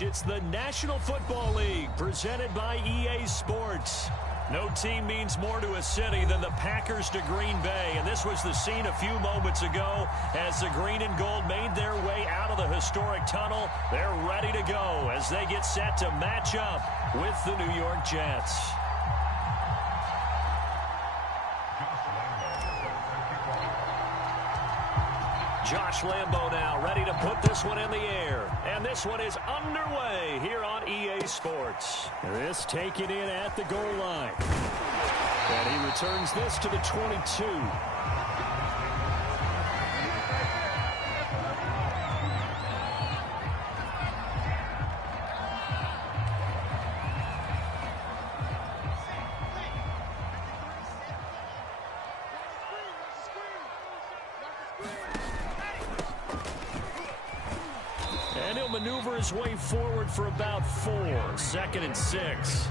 It's the National Football League presented by EA Sports. No team means more to a city than the Packers to Green Bay, and this was the scene a few moments ago as the green and gold made their way out of the historic tunnel. They're ready to go as they get set to match up with the New York Jets. Josh Lambo now ready to put this one in the air. And this one is underway here on EA Sports. This taken in at the goal line. And he returns this to the 22. And he'll maneuver his way forward for about 4. 2nd and 6.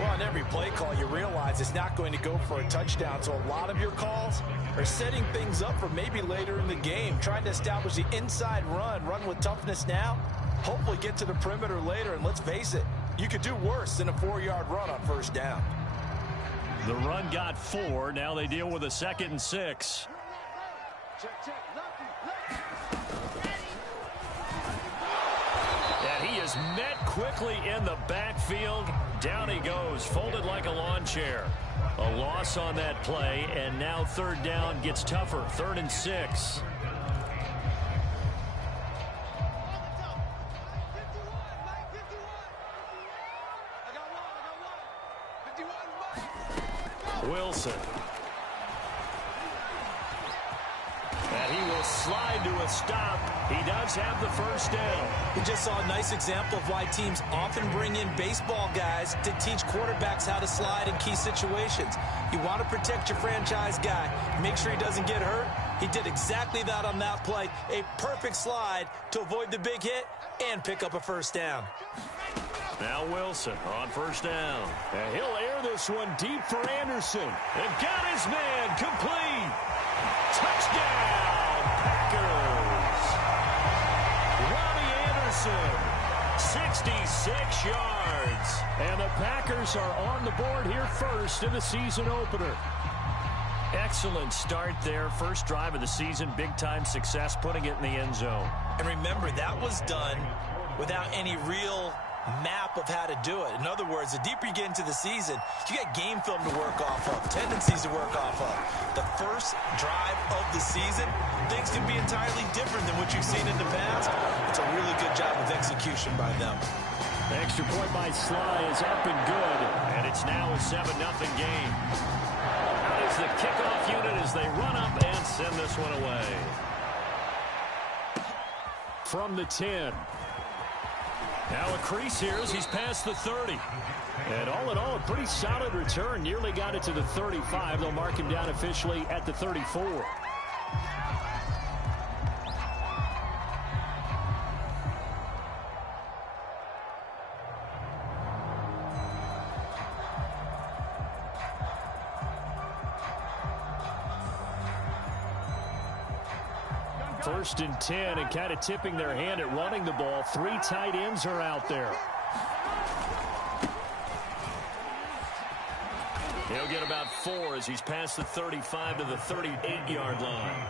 Well, on every play call, you realize it's not going to go for a touchdown. So a lot of your calls are setting things up for maybe later in the game, trying to establish the inside run with toughness now, hopefully get to the perimeter later. And let's face it, you could do worse than a 4-yard run on first down. The run got 4. Now they deal with a 2nd and 6. And he is met quickly in the backfield. Down he goes, folded like a lawn chair. A loss on that play, and now 3rd down gets tougher. 3rd and 6. Wilson. And he will slide to a stop. He does have the first down. We just saw a nice example of why teams often bring in baseball guys to teach quarterbacks how to slide in key situations. You want to protect your franchise guy. Make sure he doesn't get hurt. He did exactly that on that play. A perfect slide to avoid the big hit and pick up a first down. Now Wilson on first down. And he'll air this one deep for Anderson. And got his man complete. Touchdown, Packers. Robbie Anderson, 66 yards. And the Packers are on the board here first in the season opener. Excellent start there. First drive of the season, big-time success, putting it in the end zone. And remember, that was done without any real map of how to do it. In other words, the deeper you get into the season, you got game film to work off of, tendencies to work off of. The first drive of the season, things can be entirely different than what you've seen in the past. It's a really good job of execution by them. The extra point by Sly is up and good, and it's now a 7-0 game. Out is the kickoff unit as they run up and send this one away. From the 10. Now a crease here as he's past the 30. And all in all, a pretty solid return. Nearly got it to the 35. They'll mark him down officially at the 34. First and 10, and kind of tipping their hand at running the ball. 3 tight ends are out there. He'll get about 4 as he's past the 35 to the 38-yard line.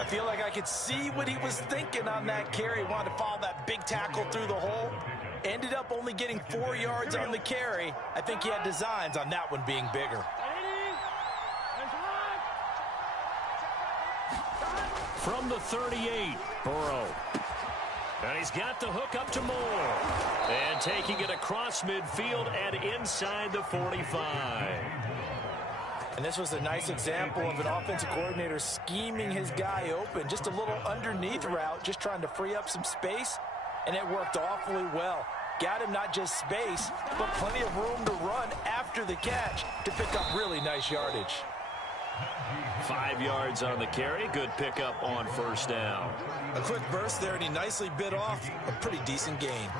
I feel like I could see what he was thinking on that carry. Wanted to follow that big tackle through the hole. Ended up only getting 4 yards on the carry. I think he had designs on that one being bigger. From the 38, Burrow. And he's got the hook up to Moore. And taking it across midfield and inside the 45. And this was a nice example of an offensive coordinator scheming his guy open. Just a little underneath route, just trying to free up some space. And it worked awfully well. Got him not just space, but plenty of room to run after the catch to pick up really nice yardage. 5 yards on the carry. Good pickup on first down. A quick burst there, and he nicely bit off a pretty decent gain.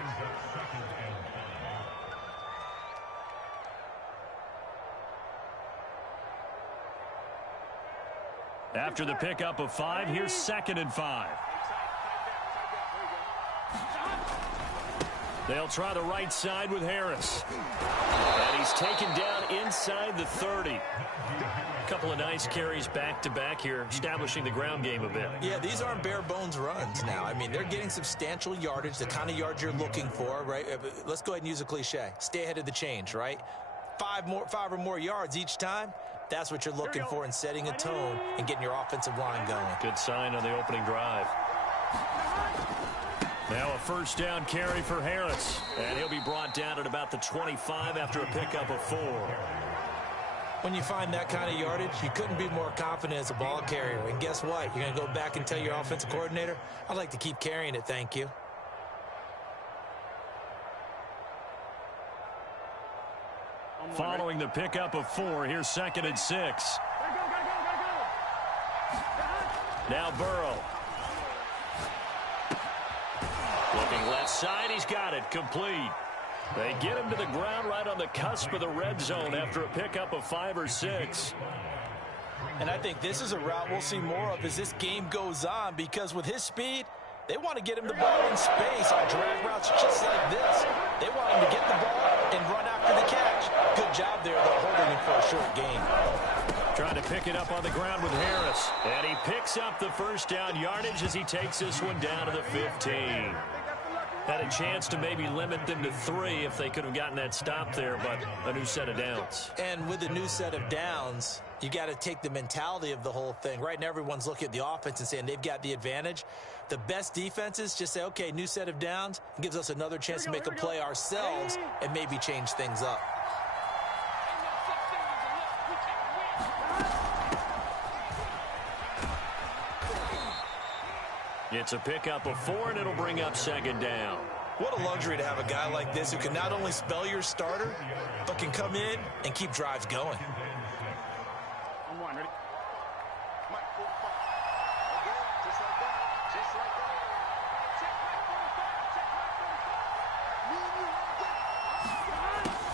After the pickup of 5, here's 2nd and 5. They'll try the right side with Harris. And he's taken down inside the 30. A couple of nice carries back-to-back here, establishing the ground game a bit. Yeah, these aren't bare-bones runs now. I mean, they're getting substantial yardage, the kind of yards you're looking for, right? Let's go ahead and use a cliche. Stay ahead of the change, right? Five or more yards each time. That's what you're looking for in setting a tone and getting your offensive line going. Good sign on the opening drive. Now a first down carry for Harris. And he'll be brought down at about the 25 after a pickup of 4. When you find that kind of yardage, you couldn't be more confident as a ball carrier. And guess what? You're going to go back and tell your offensive coordinator, I'd like to keep carrying it, thank you. Following the pickup of 4, here's 2nd and 6. Now Burrow. Looking left side, he's got it, complete. They get him to the ground right on the cusp of the red zone after a pickup of 5 or 6. And I think this is a route we'll see more of as this game goes on, because with his speed, they want to get him the ball in space on drag routes just like this. They want him to get the ball and run after the catch. Good job there, though, holding him for a short gain. Trying to pick it up on the ground with Harris. And he picks up the first down yardage as he takes this one down to the 15. Had a chance to maybe limit them to 3 if they could have gotten that stop there, but a new set of downs. And with a new set of downs, you got to take the mentality of the whole thing. Right now, everyone's looking at the offense and saying they've got the advantage. The best defenses just say, okay, new set of downs. It gives us another chance to make a play ourselves and maybe change things up. It's a pickup of 4, and it'll bring up 2nd down. What a luxury to have a guy like this who can not only spell your starter, but can come in and keep drives going.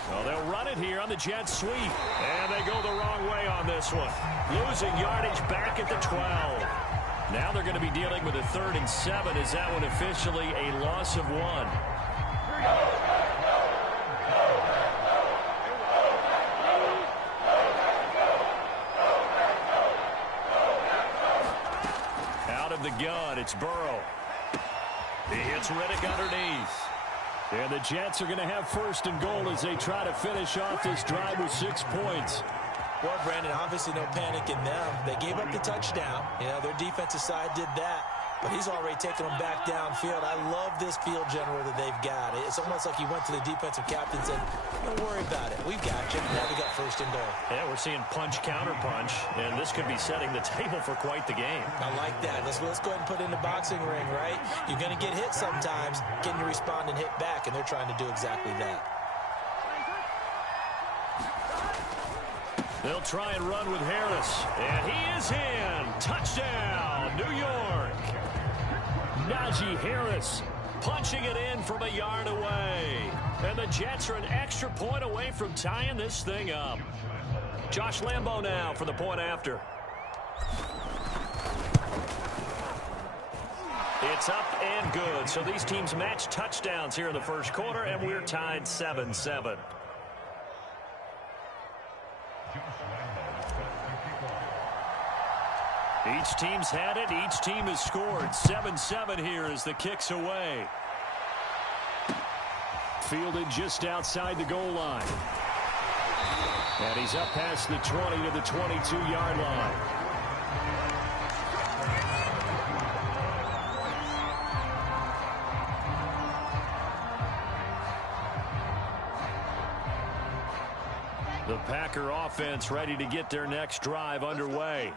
Well, they'll run it here on the jet sweep, and they go the wrong way on this one. Losing yardage back at the 12. Now they're going to be dealing with a 3rd and 7. Is that one officially a loss of 1? Out of the gun, it's Burrow. He hits Riddick underneath. And the Jets are going to have 1st and goal as they try to finish off this drive with 6 points. Well, Brandon, obviously no panic in them. They gave up the touchdown. You know, their defensive side did that. But he's already taken them back downfield. I love this field general that they've got. It's almost like he went to the defensive captain and said, don't worry about it. We've got you. Now we got 1st and goal. Yeah, we're seeing punch, counter punch. And this could be setting the table for quite the game. I like that. Let's go ahead and put it in the boxing ring, right? You're going to get hit sometimes. Can you respond and hit back? And they're trying to do exactly that. They'll try and run with Harris. And he is in. Touchdown, New York. Najee Harris punching it in from a yard away. And the Jets are an extra point away from tying this thing up. Josh Lambo now for the point after. It's up and good. So these teams match touchdowns here in the first quarter, and we're tied 7-7. Each team's had it. Each team has scored. 7-7 here as the kick's away. Fielded just outside the goal line. And he's up past the 20 to the 22-yard line. The Packer offense ready to get their next drive underway.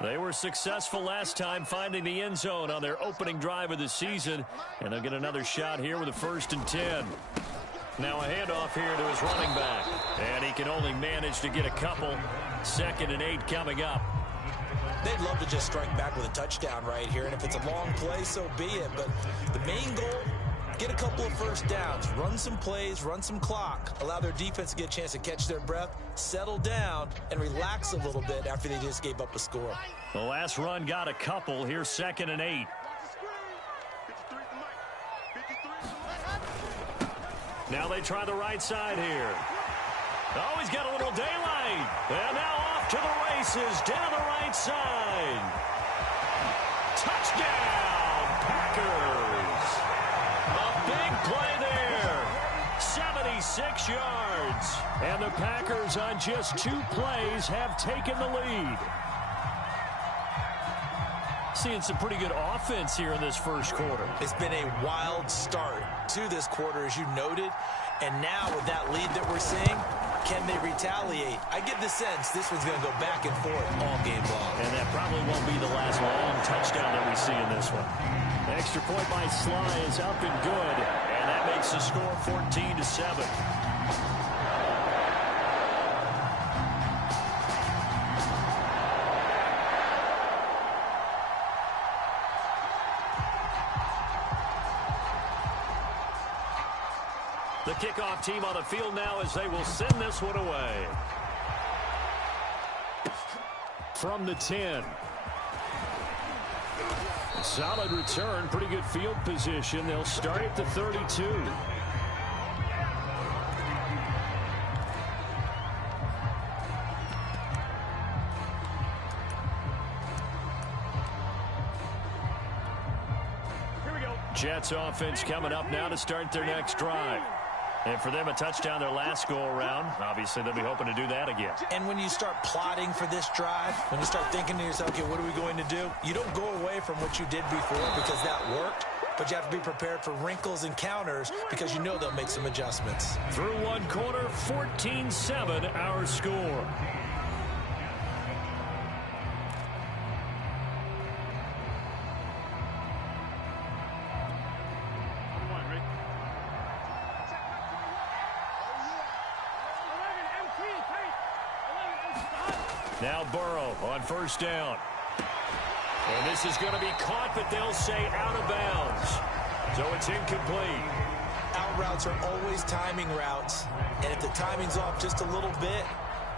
They were successful last time finding the end zone on their opening drive of the season, and they'll get another shot here with a 1st and 10. Now a handoff here to his running back, and he can only manage to get a couple. 2nd and 8 coming up. They'd love to just strike back with a touchdown right here, and if it's a long play, so be it. But the main goal, get a couple of 1st downs, run some plays, run some clock, allow their defense to get a chance to catch their breath, settle down, and relax a little bit after they just gave up a score. The last run got a couple. Here's 2nd and 8. Now they try the right side here. Oh, he's got a little daylight. And now off to the races down the right side. Touchdown, Packers. A big play there. 76 yards. And the Packers on just 2 plays have taken the lead. Seeing some pretty good offense here in this first quarter. It's been a wild start to this quarter, as you noted. And now with that lead that we're seeing, can they retaliate? I get the sense this one's going to go back and forth all game long. And that probably won't be the last long touchdown that we see in this one. The extra point by Sly is up and good. And that makes the score 14-7. The kickoff team on the field now as they will send this one away. From the 10. Solid return, pretty good field position. They'll start at the 32. Here we go. Jets offense coming up now to start their next drive. And for them, a touchdown their last go-around. Obviously, they'll be hoping to do that again. And when you start plotting for this drive, when you start thinking to yourself, okay, what are we going to do? You don't go away from what you did before because that worked, but you have to be prepared for wrinkles and counters because you know they'll make some adjustments. Through one quarter, 14-7 our score. Now Burrow on first down. And this is going to be caught, but they'll say out of bounds. So it's incomplete. Out routes are always timing routes. And if the timing's off just a little bit,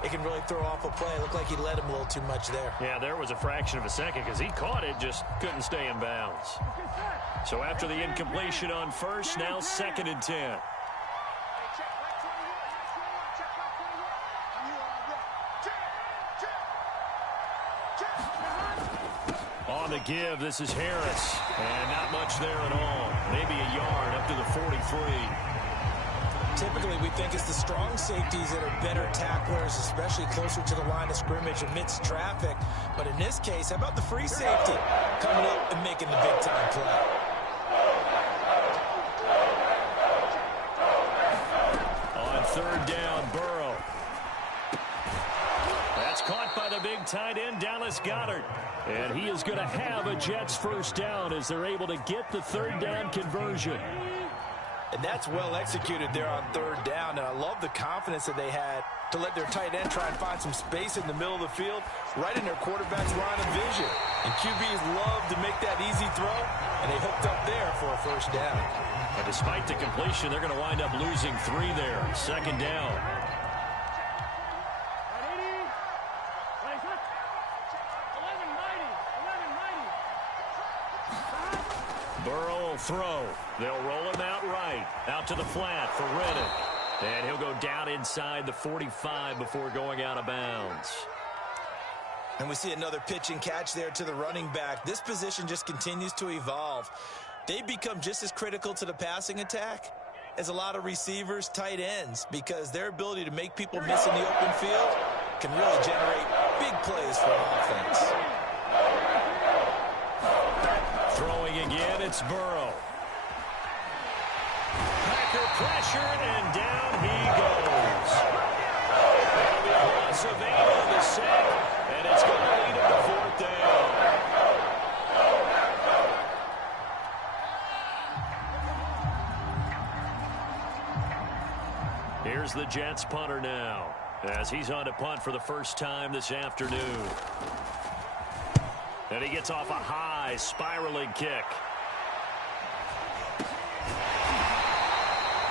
it can really throw off a play. It looked like he led him a little too much there. Yeah, there was a fraction of a second because he caught it, just couldn't stay in bounds. So after the incompletion on first, now 2nd and 10. On the give, this is Harris. And not much there at all. Maybe a yard up to the 43. Typically, we think it's the strong safeties that are better tacklers, especially closer to the line of scrimmage amidst traffic. But in this case, how about the free safety coming up and making the big-time play? On 3rd down, Burrow. That's caught by the big tight end, Dallas Goedert. And he is going to have a Jets first down as they're able to get the 3rd down conversion. And that's well executed there on 3rd down. And I love the confidence that they had to let their tight end try and find some space in the middle of the field, right in their quarterback's line of vision. And QBs love to make that easy throw, and they hooked up there for a first down. And despite the completion, they're going to wind up losing 3 there. 2nd down. Burrow will throw. They'll roll him out right. Out to the flat for Reddick. And he'll go down inside the 45 before going out of bounds. And we see another pitch and catch there to the running back. This position just continues to evolve. They become just as critical to the passing attack as a lot of receivers, tight ends, because their ability to make people miss in the open field can really generate big plays for offense. Throwing again, it's Burrow. Packer pressure, and down he goes. That'll be a loss of 8 on the sack, and it's going to lead him to 4th down. Here's the Jets punter now, as he's on to punt for the first time this afternoon. And he gets off a high spiraling kick.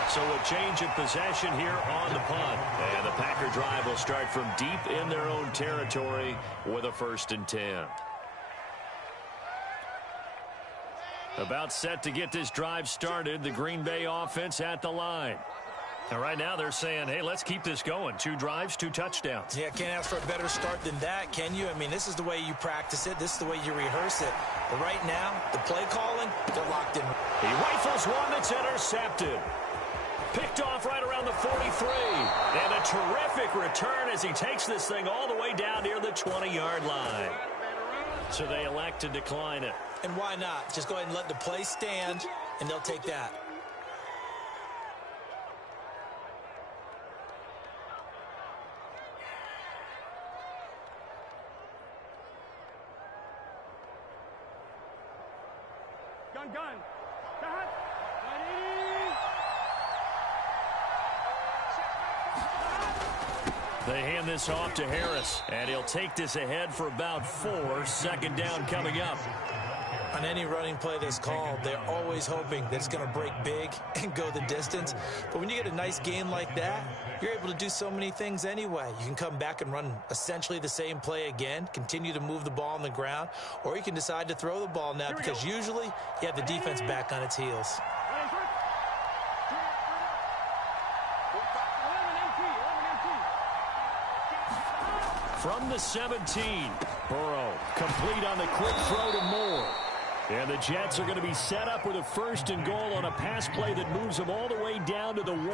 So a change of possession here on the punt. And the Packer drive will start from deep in their own territory with a 1st and 10. About set to get this drive started. The Green Bay offense at the line. And right now they're saying, hey, let's keep this going. 2 drives, 2 touchdowns. Yeah, can't ask for a better start than that, can you? I mean, this is the way you practice it. This is the way you rehearse it. But right now, the play calling, they're locked in. He rifles one that's intercepted. Picked off right around the 43. And a terrific return as he takes this thing all the way down near the 20-yard line. So they elect to decline it. And why not? Just go ahead and let the play stand, and they'll take that. Gun. They hand this off to Harris, and he'll take this ahead for about 4. Second down coming up. On any running play that's called, they're always hoping that it's going to break big and go the distance. But when you get a nice gain like that, you're able to do so many things anyway. You can come back and run essentially the same play again, continue to move the ball on the ground, or you can decide to throw the ball now because usually you have the defense back on its heels. From the 17, Burrow complete on the quick throw to Moore. And the Jets are going to be set up with a 1st and goal on a pass play that moves them all the way down to the 1.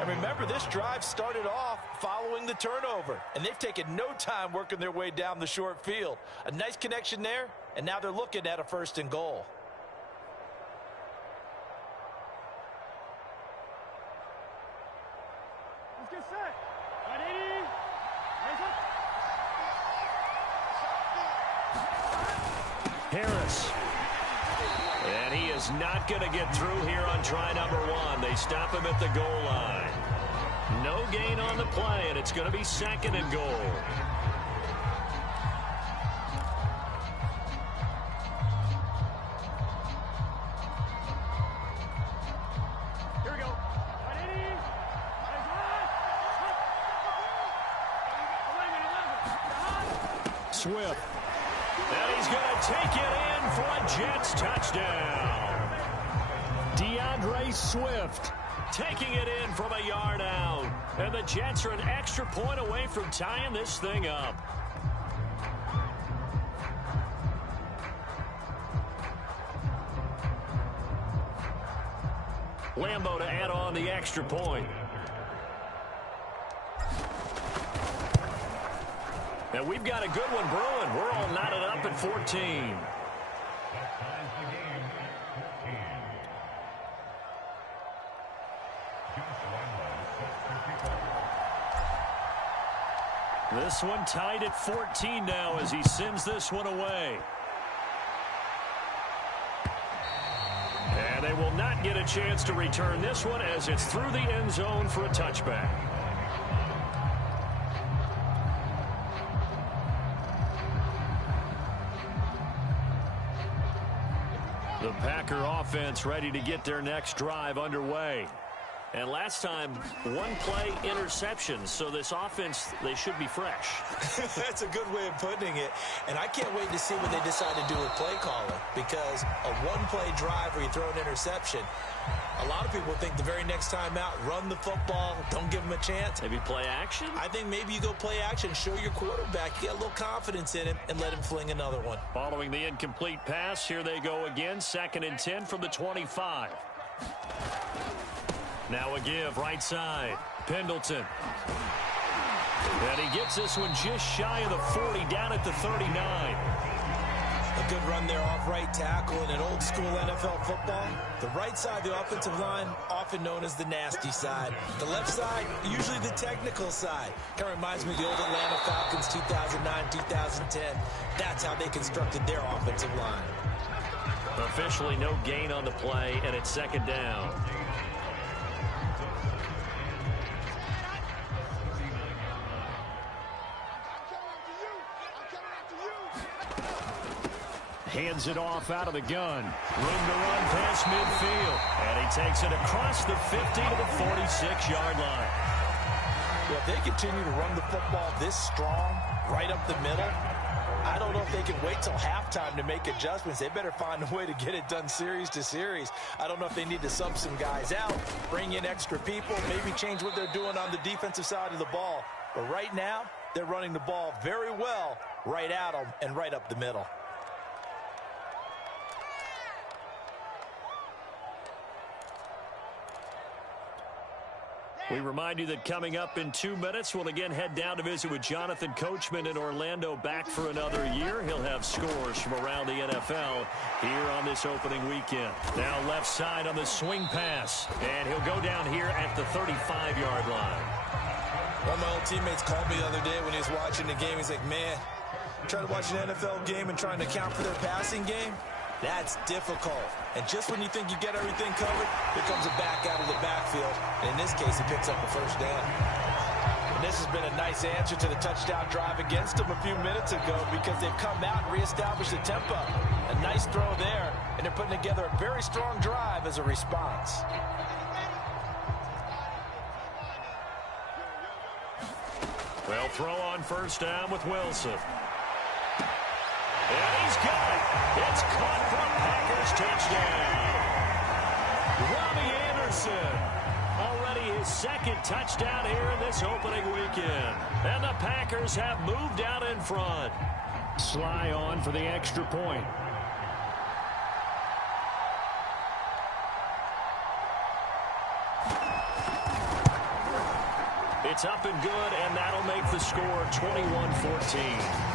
And remember, this drive started off following the turnover, and they've taken no time working their way down the short field. A nice connection there, and now they're looking at a 1st and goal. Let's get set. 180. Harris. And he is not going to get through here on try number 1. They stop him at the goal line. No gain on the play, and it's going to be 2nd and goal. Here we go. 180. Swift. And he's going to take it in for a Jets touchdown. DeAndre Swift taking it in from a yard out. And the Jets are an extra point away from tying this thing up. Lambeau to add on the extra point. And we've got a good one brewing. We're all knotted up at 14. This one tied at 14 now as he sends this one away. And they will not get a chance to return this one as it's through the end zone for a touchback. The Packer offense ready to get their next drive underway. And last time, 1 play interception. So this offense, they should be fresh. That's a good way of putting it. And I can't wait to see what they decide to do with play calling. Because a 1-play drive where you throw an interception, a lot of people think the very next time out, run the football, don't give them a chance. Maybe play action? I think maybe you go play action, show your quarterback, get a little confidence in him, and let him fling another one. Following the incomplete pass, here they go again. 2nd and 10 from the 25. Now a give, right side. Pendleton. And he gets this one just shy of the 40, down at the 39. A good run there off right tackle in an old school NFL football. The right side of the offensive line, often known as the nasty side. The left side, usually the technical side. Kind of reminds me of the old Atlanta Falcons 2009, 2010. That's how they constructed their offensive line. Officially no gain on the play, and it's 2nd down. Hands it off out of the gun. Room to run past midfield. And he takes it across the 50 to the 46-yard line. Well, if they continue to run the football this strong, right up the middle, I don't know if they can wait till halftime to make adjustments. They better find a way to get it done series to series. I don't know if they need to sub some guys out, bring in extra people, maybe change what they're doing on the defensive side of the ball. But right now, they're running the ball very well right at them and right up the middle. We remind you that coming up in 2 minutes, we'll again head down to visit with Jonathan Coachman in Orlando, back for another year. He'll have scores from around the NFL here on this opening weekend. Now left side on the swing pass, and he'll go down here at the 35-yard line. One of my old teammates called me the other day when he was watching the game. He's like, man, trying to watch an NFL game and trying to account for their passing game? That's difficult. And just when you think you get everything covered, here comes a back out of the backfield. And in this case, he picks up a first down. And this has been a nice answer to the touchdown drive against them a few minutes ago because they've come out and reestablished the tempo. A nice throw there, and they're putting together a very strong drive as a response. Well, throw on first down with Wilson. And he's got it. It's caught for a Packers touchdown. Robbie Anderson, already his second touchdown here in this opening weekend. And the Packers have moved out in front. Sly on for the extra point. It's up and good, and that'll make the score 21-14.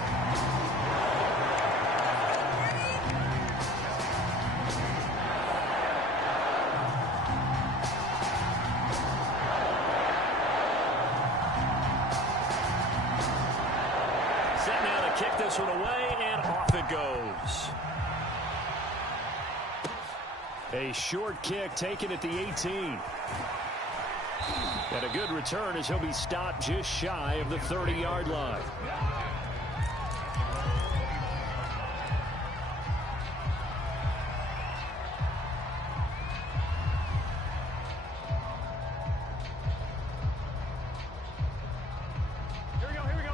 Kick this one away, and off it goes. A short kick taken at the 18. And a good return as he'll be stopped just shy of the 30-yard line.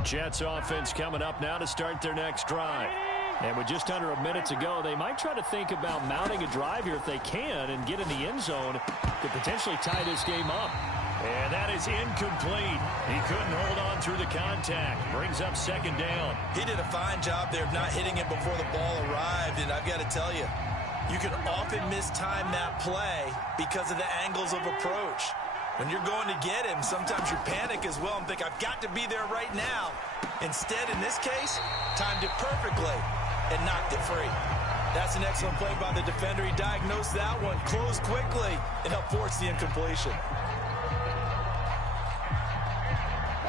Jets offense coming up now to start their next drive. And with just under a minute to go, they might try to think about mounting a drive here if they can and get in the end zone to potentially tie this game up. And that is incomplete. He couldn't hold on through the contact. Brings up second down. He did a fine job there of not hitting it before the ball arrived. And I've got to tell you, you can often mistime that play because of the angles of approach. When you're going to get him, sometimes you panic as well and think, I've got to be there right now. Instead, in this case, timed it perfectly and knocked it free. That's an excellent play by the defender. He diagnosed that one, closed quickly, and helped force the incompletion.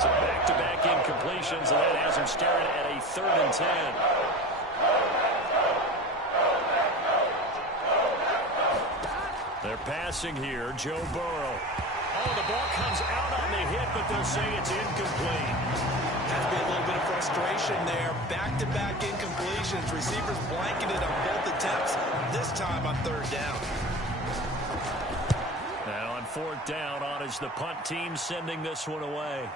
So back-to-back incompletions, and that has him staring at a 3rd and 10. They're passing here, Joe Burrow. Oh, the ball comes out on the hit, but they'll say it's incomplete. Has to be a little bit of frustration there. Back-to-back incompletions. Receivers blanketed on both attempts, this time on 3rd down. And on 4th down, on is the punt team sending this one away.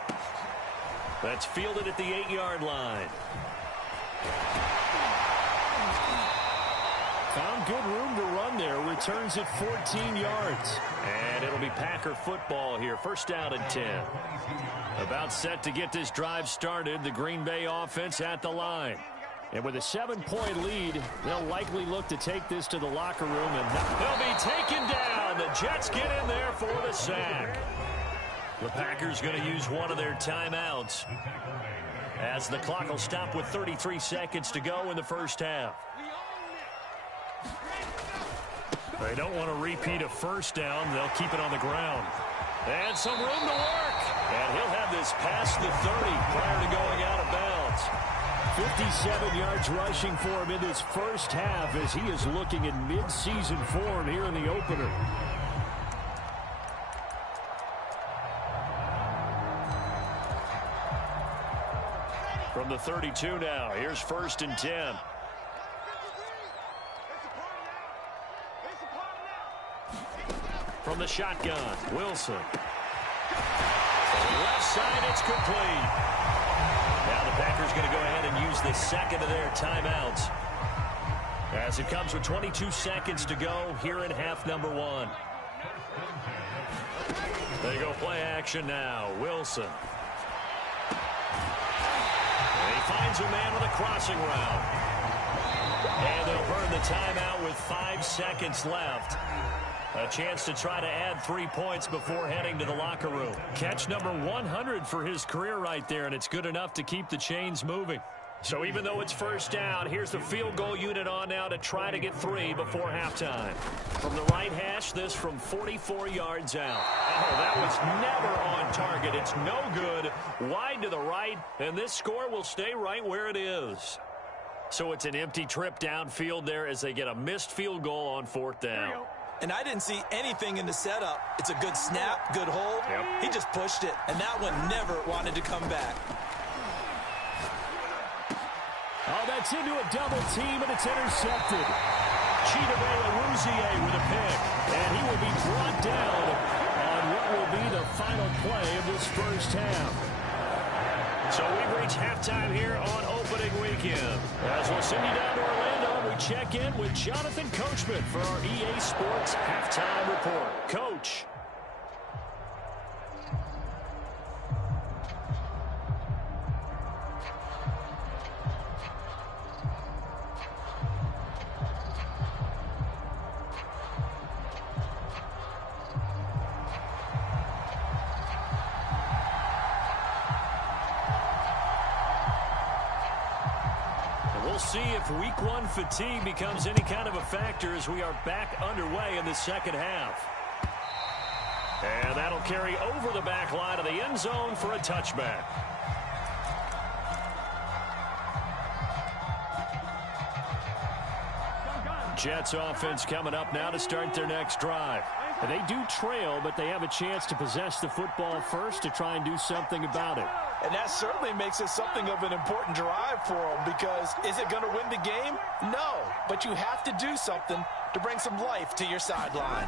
That's fielded at the 8-yard line. Found good room to run there. Returns at 14 yards. And it'll be Packer football here. First down and 10. About set to get this drive started. The Green Bay offense at the line. And with a 7-point lead, they'll likely look to take this to the locker room. And they'll be taken down. The Jets get in there for the sack. The Packers going to use one of their timeouts as the clock will stop with 33 seconds to go in the first half. They don't want to repeat a first down. They'll keep it on the ground. And some room to work. And he'll have this past the 30 prior to going out of bounds. 57 yards rushing for him in this first half as he is looking in mid-season form here in the opener. From the 32 now, here's 1st and 10. From the shotgun, Wilson. From the left side, it's complete. Now the Packers going to go ahead and use the second of their timeouts, as it comes with 22 seconds to go here in half number one. They go play action now. Wilson. And he finds a man on the crossing route. And they'll burn the timeout with 5 seconds left. A chance to try to add 3 points before heading to the locker room. Catch number 100 for his career right there, and it's good enough to keep the chains moving. So even though it's first down, here's the field goal unit on now to try to get 3 before halftime. From the right hash, this from 44 yards out. Oh, that was never on target. It's no good. Wide to the right, and this score will stay right where it is. So it's an empty trip downfield there as they get a missed field goal on 4th down. And I didn't see anything in the setup. It's a good snap, good hold. He just pushed it, and that one never wanted to come back. Oh, that's into a double team, and it's intercepted. Chidobe Awuzie with a pick, and he will be brought down on what will be the final play of this first half. So we've reached halftime here on opening weekend. As we'll send you down to Orlando, we check in with Jonathan Coachman for our EA Sports Halftime Report. Coach. See if week one fatigue becomes any kind of a factor as we are back underway in the second half. And that'll carry over the back line of the end zone for a touchback. Jets offense coming up now to start their next drive. And they do trail, but they have a chance to possess the football first to try and do something about it. And that certainly makes it something of an important drive for them, because is it going to win the game? No, but you have to do something to bring some life to your sideline.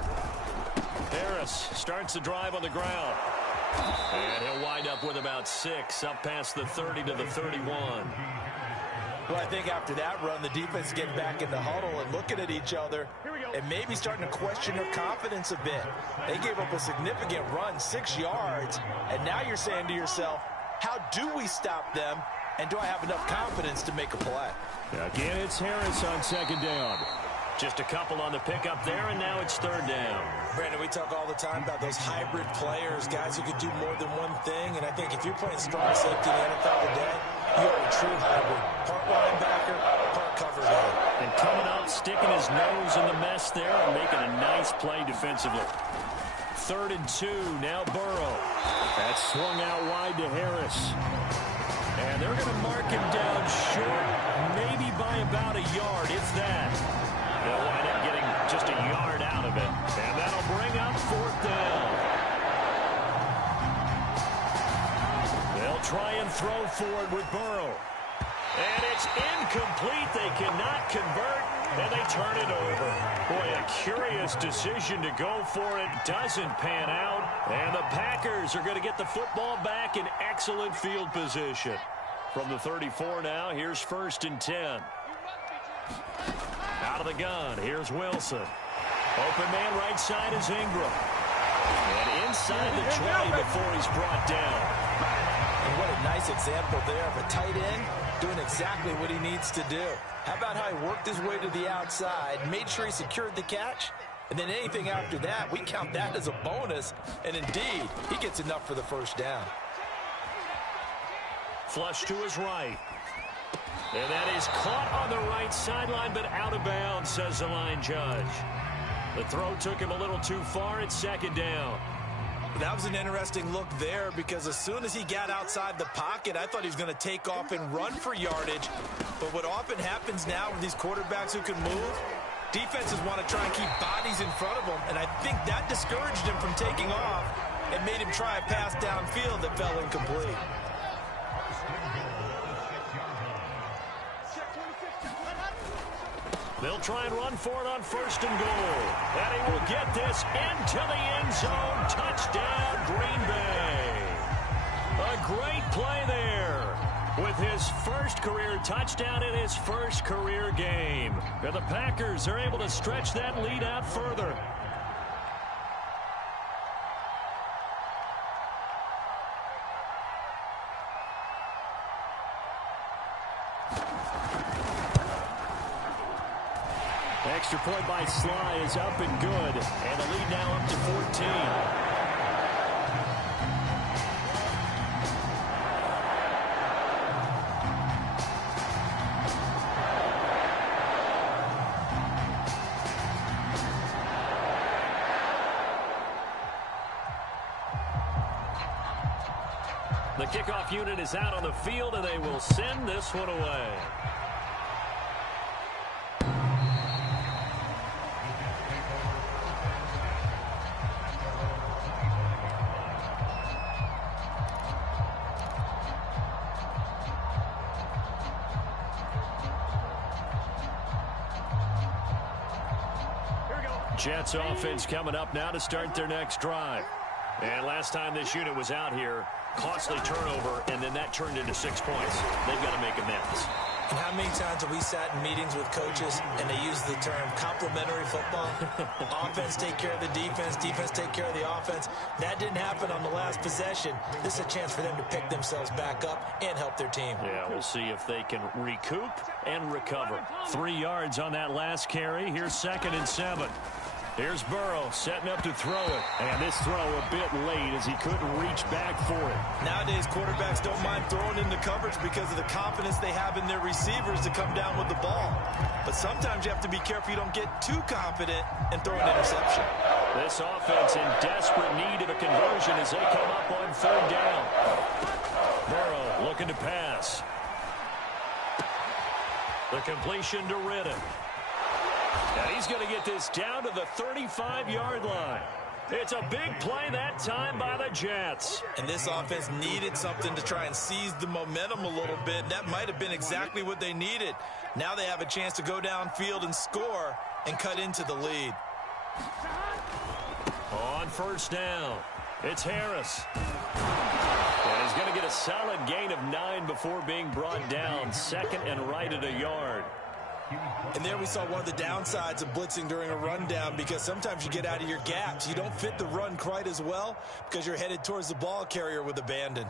Harris starts the drive on the ground. And he'll wind up with about 6 up past the 30 to the 31. Well, I think after that run, the defense is getting back in the huddle and looking at each other and maybe starting to question their confidence a bit. They gave up a significant run, 6 yards, and now you're saying to yourself, how do we stop them, and do I have enough confidence to make a play? Again, it's Harris on second down. Just a couple on the pickup there, and now it's 3rd down. Brandon, we talk all the time about those hybrid players, guys who could do more than one thing, and I think if you're playing strong safety in the NFL today, you are a true hybrid. Part linebacker, part cover guy. And coming up, sticking his nose in the mess there and making a nice play defensively. 3rd and 2, now Burrow. That's swung out wide to Harris. And they're going to mark him down short, maybe by about a yard, if that. They'll wind up getting just a yard out of it. And that'll bring up 4th down. They'll try and throw for it with Burrow. And it's incomplete. They cannot convert, and they turn it over. Boy, a curious decision to go for it. Doesn't pan out. And the Packers are going to get the football back in excellent field position. From the 34 now, here's 1st and 10. Out of the gun, here's Wilson. Open man right side is Ingram. And inside the 20 before he's brought down. And what a nice example there of a tight end doing exactly what he needs to do. How about how he worked his way to the outside, made sure he secured the catch, and then anything after that, we count that as a bonus. And indeed, he gets enough for the 1st down. Flush to his right. And that is caught on the right sideline, but out of bounds, says the line judge. The throw took him a little too far. It's 2nd down. That was an interesting look there, because as soon as he got outside the pocket, I thought he was going to take off and run for yardage. But what often happens now with these quarterbacks who can move, defenses want to try and keep bodies in front of them, and I think that discouraged him from taking off and made him try a pass downfield that fell incomplete. They'll try and run for it on 1st and goal. And he will get this into the end zone. Touchdown, Green Bay. A great play there. with his first career touchdown in his first career game. And the Packers are able to stretch that lead out further. Extra point by Sly is up and good. And the lead now up to 14. The kickoff unit is out on the field, and they will send this one away. Jets offense coming up now to start their next drive. And last time this unit was out here, costly turnover, and then that turned into 6 points. They've got to make amends. And how many times have we sat in meetings with coaches and they use the term complementary football? Offense take care of the defense, defense take care of the offense. That didn't happen on the last possession. This is a chance for them to pick themselves back up and help their team. Yeah, we'll see if they can recoup and recover. 3 yards on that last carry. Here's 2nd and 7. Here's Burrow setting up to throw it. And this throw a bit late as he couldn't reach back for it. Nowadays, quarterbacks don't mind throwing into coverage because of the confidence they have in their receivers to come down with the ball. But sometimes you have to be careful you don't get too confident and throw an interception. This offense in desperate need of a conversion as they come up on 3rd down. Burrow looking to pass. The completion to Riddick. And he's going to get this down to the 35-yard line. It's a big play that time by the Jets. And this offense needed something to try and seize the momentum a little bit. That might have been exactly what they needed. Now they have a chance to go downfield and score and cut into the lead. On 1st down, it's Harris. And he's going to get a solid gain of 9 before being brought down. 2nd and right at a yard. And there we saw one of the downsides of blitzing during a rundown, because sometimes you get out of your gaps. You don't fit the run quite as well because you're headed towards the ball carrier with abandon.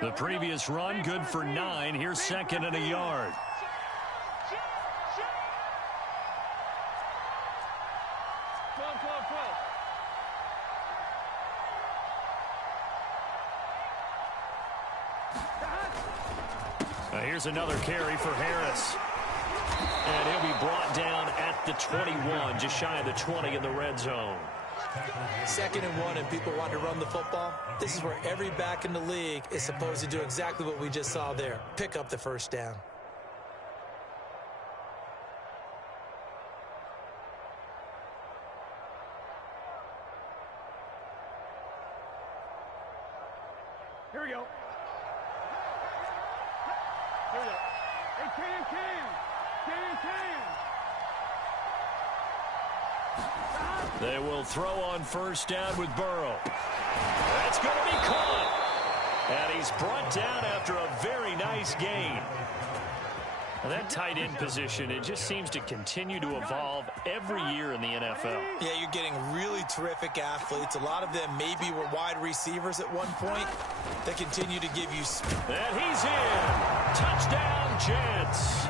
The previous run good for 9. Here's 2nd and a yard. Here's another carry for Harris. And he'll be brought down at the 21, just shy of the 20 in the red zone. 2nd and 1, and people want to run the football. This is where every back in the league is supposed to do exactly what we just saw there. Pick up the 1st down. Here we go. Here we go. Hey, Cam. They will throw on 1st down with Burrow. That's going to be caught. And he's brought down after a very nice gain. And that tight end position, it just seems to continue to evolve every year in the NFL. Yeah, you're getting really terrific athletes. A lot of them maybe were wide receivers at one point. They continue to give you... And he's in. Touchdown, Jets.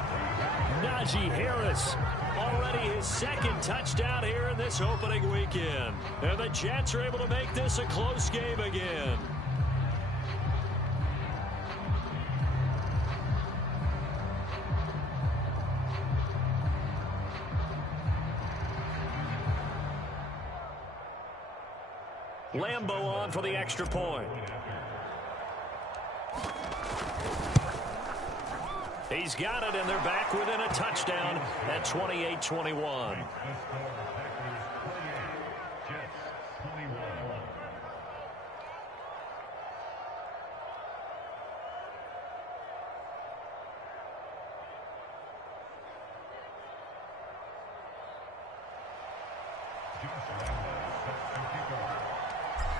Najee Harris, already his 2nd touchdown here in this opening weekend. And the Jets are able to make this a close game again. Lambeau on for the extra point. He's got it, and they're back within a touchdown at 28-21.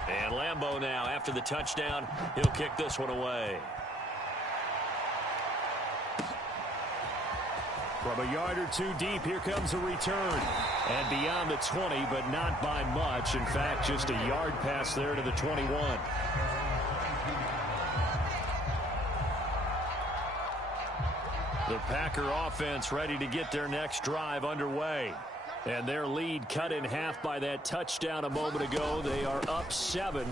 And Lambeau now, after the touchdown, he'll kick this one away. From a yard or two deep, here comes a return. And beyond the 20, but not by much. In fact, just a yard pass there to the 21. The Packer offense ready to get their next drive underway. And their lead cut in half by that touchdown a moment ago. They are up 7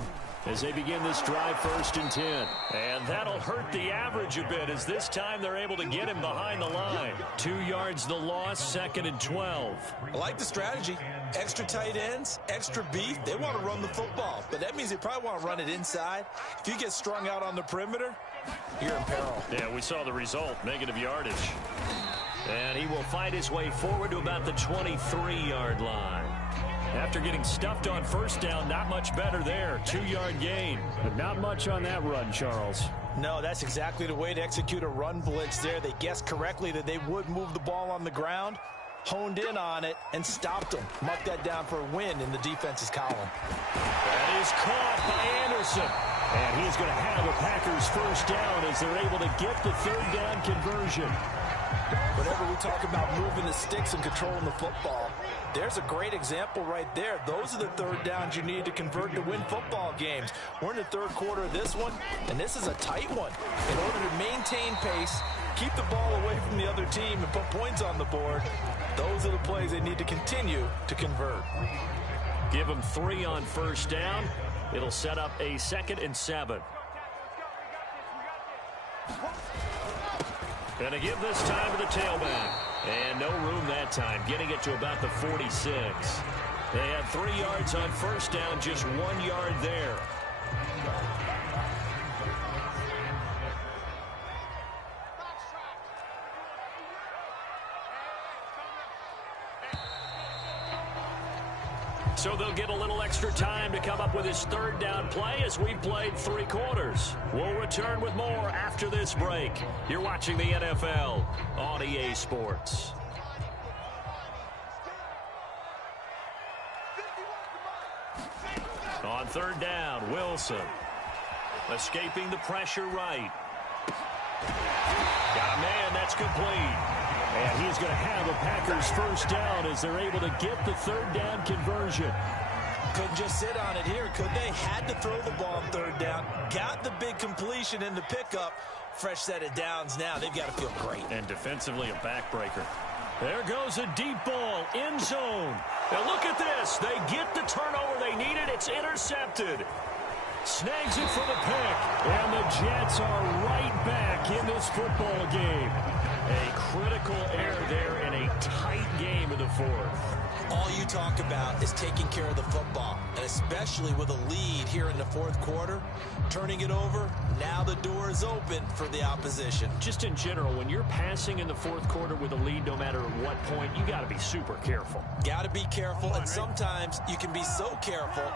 as they begin this drive, 1st and 10. And that'll hurt the average a bit as this time they're able to get him behind the line. 2 yards the loss, 2nd and 12. I like the strategy. Extra tight ends, extra beef. They want to run the football, but that means they probably want to run it inside. If you get strung out on the perimeter, you're in peril. Yeah, we saw the result, negative yardage. And he will find his way forward to about the 23-yard line. After getting stuffed on 1st down, not much better there. 2-yard gain. But not much on that run, Charles. No, that's exactly the way to execute a run blitz there. They guessed correctly that they would move the ball on the ground, honed in on it, and stopped them. Marked that down for a win in the defense's column. That is caught by Anderson. And he's going to have a Packers 1st down as they're able to get the 3rd down conversion. Whenever we talk about moving the sticks and controlling the football, there's a great example right there. Those are the 3rd downs you need to convert to win football games. We're in the 3rd quarter of this one, and this is a tight one. In order to maintain pace, keep the ball away from the other team, and put points on the board, those are the plays they need to continue to convert. Give them 3 on 1st down. It'll set up a 2nd and 7. And a give this time to the tailback. And no room that time, getting it to about the 46. They had 3 yards on 1st down, just 1 yard there. So they'll get a little extra time to come up with his 3rd down play as we've played 3 quarters. We'll return with more after this break. You're watching the NFL on EA Sports. On 3rd down, Wilson. Escaping the pressure right. Got a man, that's complete. And he's going to have a Packers 1st down as they're able to get the 3rd down conversion. Couldn't just sit on it here, could they? Had to throw the ball on 3rd down. Got the big completion in the pickup. Fresh set of downs now. They've got to feel great. And defensively, a backbreaker. There goes a deep ball, end zone. Now look at this. They get the turnover they needed. It's intercepted. Snags it for the pick. And the Jets are right back in this football game. A critical error there in a tight game in the 4th. All you talk about is taking care of the football, and especially with a lead here in the 4th quarter, turning it over, now the door is open for the opposition. Just in general, when you're passing in the 4th quarter with a lead, no matter at what point, you got to be super careful. Got to be careful, and sometimes you can be so careful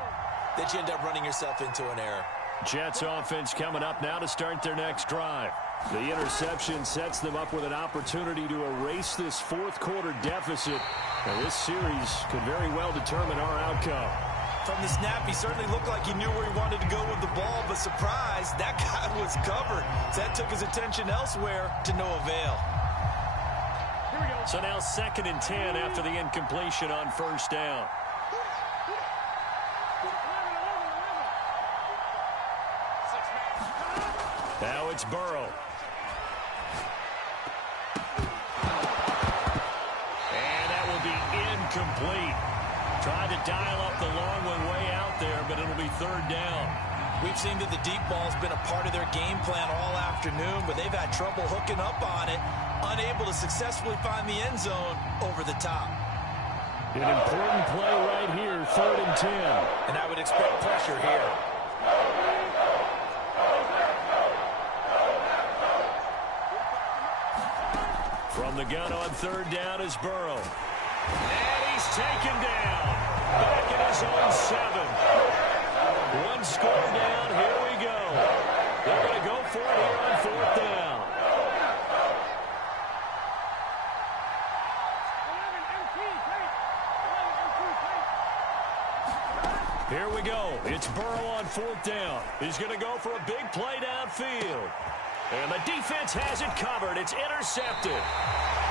that you end up running yourself into an error. Jets offense coming up now to start their next drive. The interception sets them up with an opportunity to erase this 4th quarter deficit. Now, this series could very well determine our outcome. From the snap, he certainly looked like he knew where he wanted to go with the ball, but surprise, that guy was covered. So that took his attention elsewhere to no avail. Here we go. So now 2nd and 10 after the incompletion on 1st down. Now it's Burrow. And that will be incomplete. Tried to dial up the long one way out there, but it'll be 3rd down. We've seen that the deep ball's been a part of their game plan all afternoon, but they've had trouble hooking up on it, unable to successfully find the end zone over the top. An important play right here, 3rd and 10. And I would expect pressure here. From the gun on 3rd down is Burrow. And he's taken down. Back in his own 7. 1 score down. Here we go. They're going to go for it here on 4th down. Here we go. It's Burrow on 4th down. He's going to go for a big play downfield. And the defense has it covered. It's intercepted.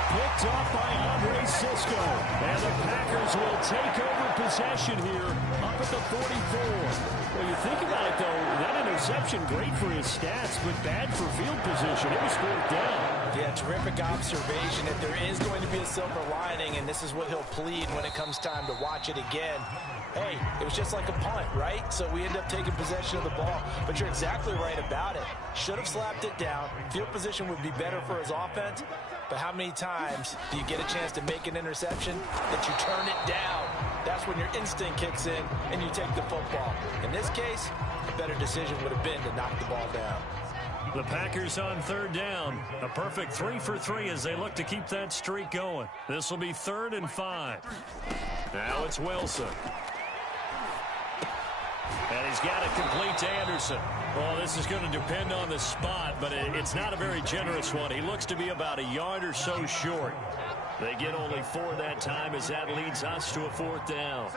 picked off by Andre Sisco. And the Packers will take over possession here up at the 44. Well, you think about it, though, that interception, great for his stats, but bad for field position. It was 4th down. Yeah, terrific observation that there is going to be a silver lining, and this is what he'll plead when it comes time to watch it again. Hey, it was just like a punt, right? So we end up taking possession of the ball, but you're exactly right about it. Should have slapped it down. Field position would be better for his offense, but how many times do you get a chance to make an interception that you turn it down? That's when your instinct kicks in and you take the football. In this case, a better decision would have been to knock the ball down. The Packers on 3rd down. A perfect 3 for 3 as they look to keep that streak going. This will be 3rd and 5. Now it's Wilson. And he's got it complete to Anderson. Well, this is going to depend on the spot, but it's not a very generous one. He looks to be about a yard or so short. They get only 4 that time as that leads us to a 4th down.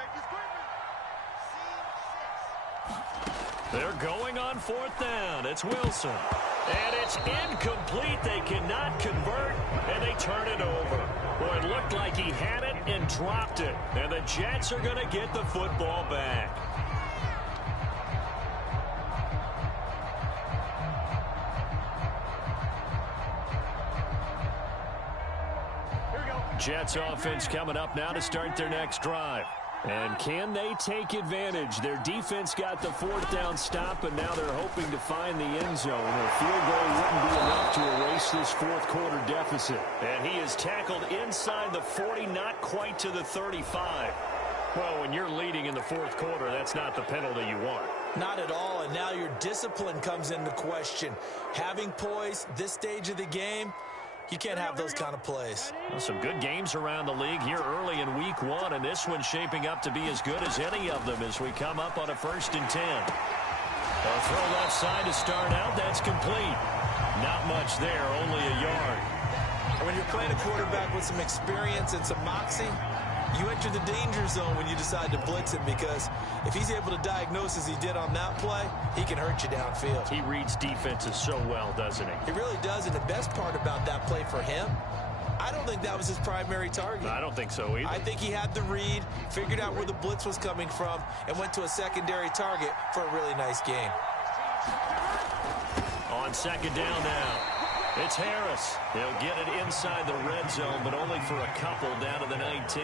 They're going on 4th down. It's Wilson. And it's incomplete. They cannot convert, and they turn it over. Well, it looked like he had it and dropped it. And the Jets are going to get the football back. Jets offense coming up now to start their next drive. And can they take advantage? Their defense got the 4th down stop, and now they're hoping to find the end zone. A field goal wouldn't be enough to erase this 4th quarter deficit. And he is tackled inside the 40, not quite to the 35. Well, when you're leading in the 4th quarter, that's not the penalty you want. Not at all, and now your discipline comes into question. Having poise this stage of the game, you can't have those kind of plays. Well, some good games around the league here early in week 1, and this one's shaping up to be as good as any of them as we come up on a 1st and 10. A throw left side to start out. That's complete. Not much there, only a yard. When you're playing a quarterback with some experience and some moxie, you enter the danger zone when you decide to blitz him, because if he's able to diagnose as he did on that play, he can hurt you downfield. He reads defenses so well, doesn't he? He really does, and the best part about that play for him, I don't think that was his primary target. I don't think so either. I think he had the read, figured out where the blitz was coming from, and went to a secondary target for a really nice gain. On 2nd down now. It's Harris. He'll get it inside the red zone, but only for a couple down to the 19.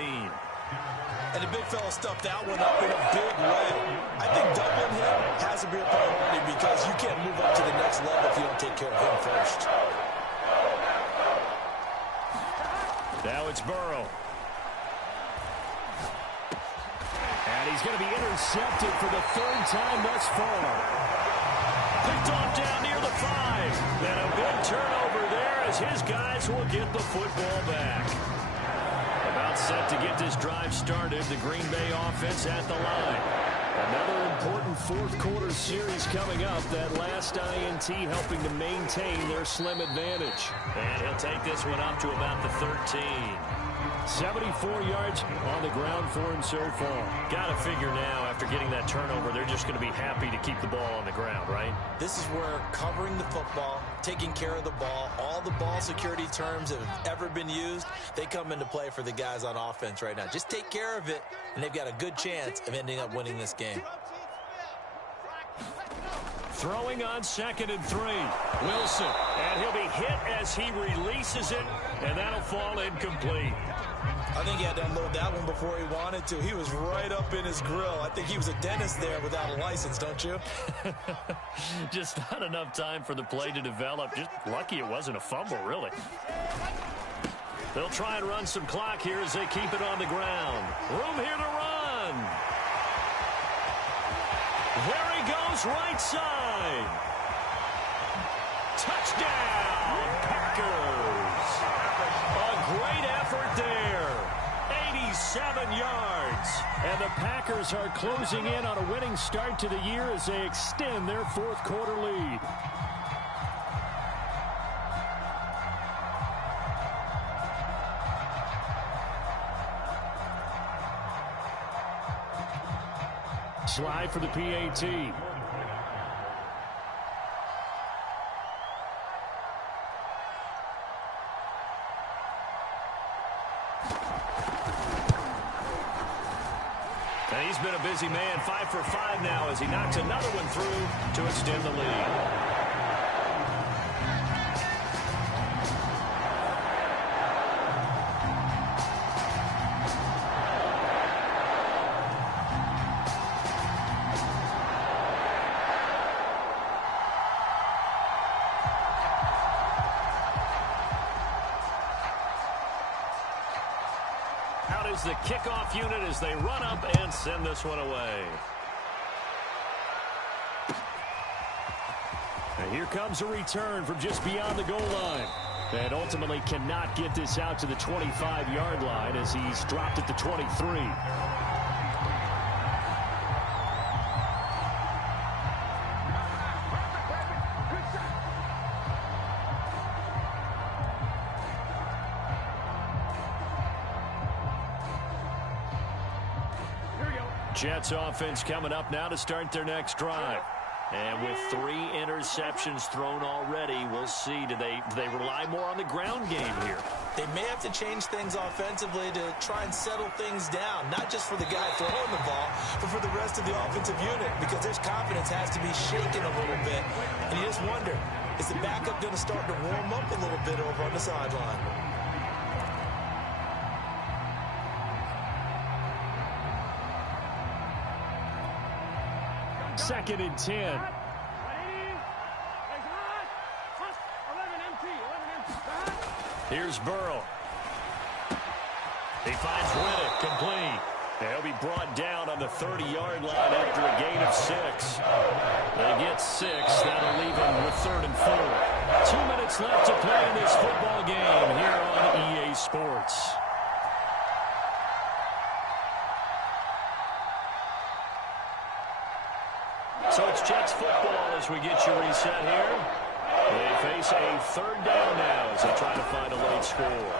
And the big fella stuffed that one up in a big way. I think doubling him has to be a priority, because you can't move up to the next level if you don't take care of him first. Now it's Burrow. And he's going to be intercepted for the 3rd time thus far. Picked off down near the 5. Then a big turnover there as his guys will get the football back. About set to get this drive started. The Green Bay offense at the line. Another important 4th quarter series coming up. That last INT helping to maintain their slim advantage. And he'll take this one up to about the 13. 74 yards on the ground for him so far. Got to figure now, after getting that turnover, they're just going to be happy to keep the ball on the ground, right? This is where covering the football, taking care of the ball, all the ball security terms that have ever been used, they come into play for the guys on offense right now. Just take care of it, and they've got a good chance of ending up winning this game. Throwing on 2nd and 3. Wilson, and he'll be hit as he releases it, and that'll fall incomplete. I think he had to unload that one before he wanted to. He was right up in his grill. I think he was a dentist there without a license, don't you? Just not enough time for the play to develop. Just lucky it wasn't a fumble, really. They'll try and run some clock here as they keep it on the ground. Room here to run. There he goes, right side. Touchdown, Packers. A great effort there. 87 yards. And the Packers are closing in on a winning start to the year as they extend their 4th quarter lead. Slide for the PAT. And he's been a busy man, 5 for 5 now as he knocks another one through to extend the lead. Out is the kickoff unit as they run up and send this one away. And here comes a return from just beyond the goal line. And ultimately cannot get this out to the 25-yard line as he's dropped at the 23. Jets offense coming up now to start their next drive. And with 3 interceptions thrown already, we'll see. Do they rely more on the ground game here? They may have to change things offensively to try and settle things down, not just for the guy throwing the ball, but for the rest of the offensive unit, because their confidence has to be shaken a little bit. And you just wonder, is the backup going to start to warm up a little bit over on the sideline? Second and 10. Here's Burrow. He finds Riddick complete. He'll be brought down on the 30-yard line after a gain of 6. They get 6. That'll leave him with 3rd and 4. 2 minutes left to play in this football game here on EA Sports. So it's Jets football as we get you reset here. They face a 3rd down now as they try to find a late score.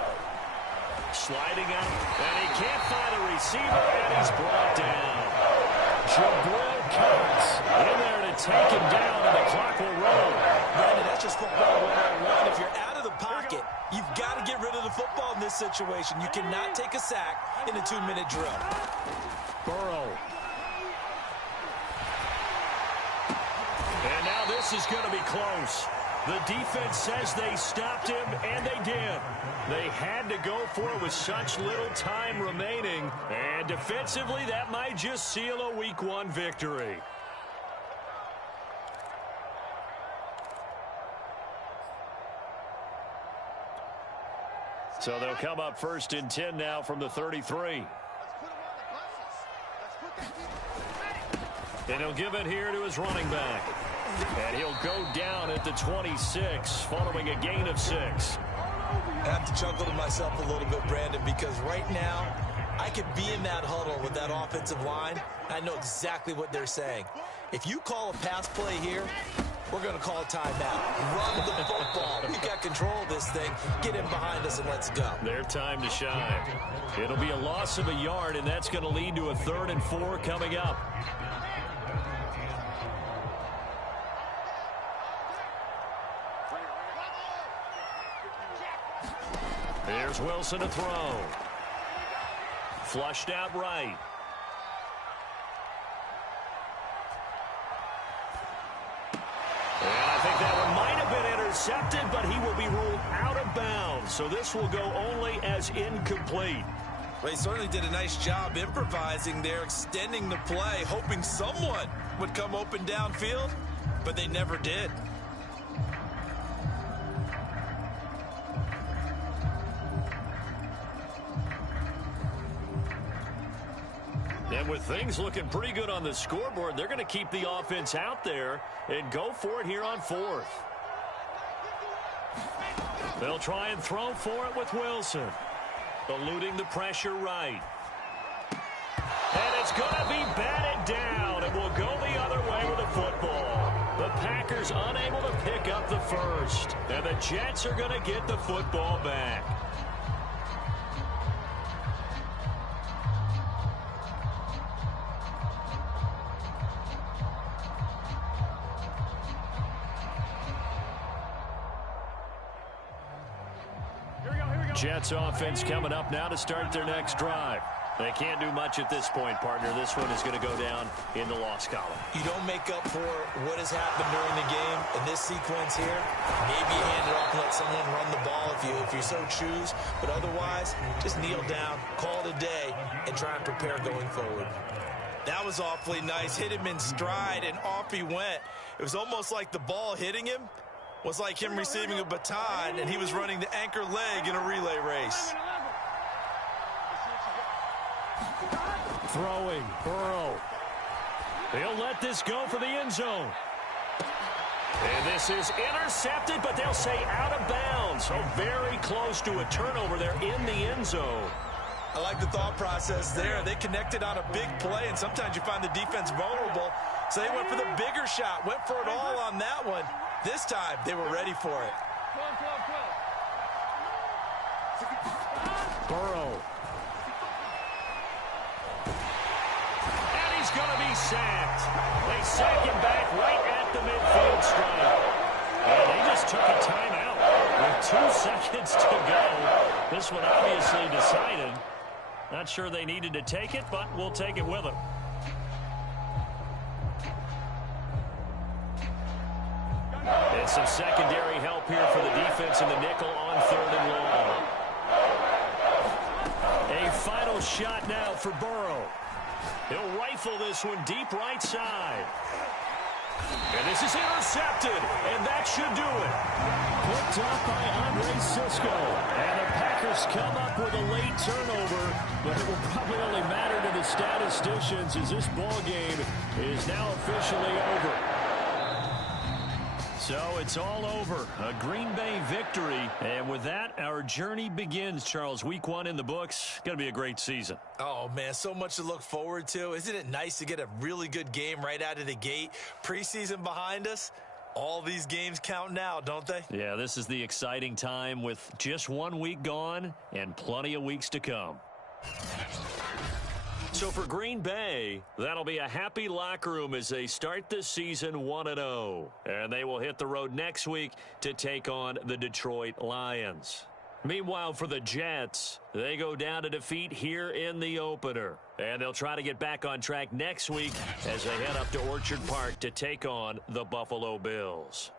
Sliding out, and he can't find a receiver, and he's brought down. Jabril Cox in there to take him down, and the clock will roll. Brandon, that's just football 101. If you're out of the pocket, you've got to get rid of the football in this situation. You cannot take a sack in a 2-minute drill. Burrow. And now this is going to be close. The defense says they stopped him, and they did. They had to go for it with such little time remaining. And defensively, that might just seal a Week 1 victory. So they'll come up 1st and 10 now from the 33. And he'll give it here to his running back. And he'll go down at the 26 following a gain of 6. I have to chuckle to myself a little bit, Brandon, because right now I could be in that huddle with that offensive line. I know exactly what they're saying. If you call a pass play here, we're going to call a timeout. Run the football. We've got control of this thing. Get in behind us and let's go. Their time to shine. It'll be a loss of a yard, and that's going to lead to a 3rd and 4 coming up. Here's Wilson to throw. Flushed out right. And I think that one might have been intercepted, but he will be ruled out of bounds. So this will go only as incomplete. Well, he certainly did a nice job improvising there, extending the play, hoping someone would come open downfield, but they never did. And with things looking pretty good on the scoreboard, they're going to keep the offense out there and go for it here on 4th. They'll try and throw for it with Wilson. Eluding the pressure right. And it's going to be batted down, and will go the other way with the football. The Packers unable to pick up the first, and the Jets are going to get the football back. Jets offense coming up now to start their next drive. They can't do much at this point, partner. This one is going to go down in the loss column. You don't make up for what has happened during the game in this sequence here. Maybe you hand it off and let someone run the ball if you so choose. But otherwise, just kneel down, call it a day, and try and prepare going forward. That was awfully nice. Hit him in stride, and off he went. It was almost like the ball hitting him was like him receiving a baton, and he was running the anchor leg in a relay race. Throwing, Burrow. He'll let this go for the end zone. And this is intercepted, but they'll say out of bounds. So very close to a turnover there in the end zone. I like the thought process there. They connected on a big play, and sometimes you find the defense vulnerable. So they went for the bigger shot, went for it all on that one. This time, they were ready for it. Burrow. He's going to be sacked. They sack him back right at the midfield stripe. And they just took a timeout with 2 seconds to go. This one obviously decided. Not sure they needed to take it, but we'll take it with them. And some secondary help here for the defense in the nickel on 3rd and long. A final shot now for Burrow. He'll rifle this one deep right side. And this is intercepted, and that should do it. Picked up by Andre Sisco. And the Packers come up with a late turnover, but it will probably only matter to the statisticians as this ball game is now officially over. So it's all over. A Green Bay victory. And with that, our journey begins, Charles. Week 1 in the books. Going to be a great season. Oh, man, so much to look forward to. Isn't it nice to get a really good game right out of the gate? Preseason behind us. All these games count now, don't they? Yeah, this is the exciting time with just 1 week gone and plenty of weeks to come. So for Green Bay, that'll be a happy locker room as they start the season 1-0. And they will hit the road next week to take on the Detroit Lions. Meanwhile, for the Jets, they go down to defeat here in the opener. And they'll try to get back on track next week as they head up to Orchard Park to take on the Buffalo Bills.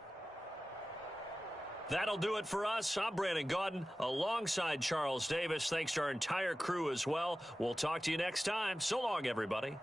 That'll do it for us. I'm Brandon Gaudin alongside Charles Davis. Thanks to our entire crew as well. We'll talk to you next time. So long, everybody.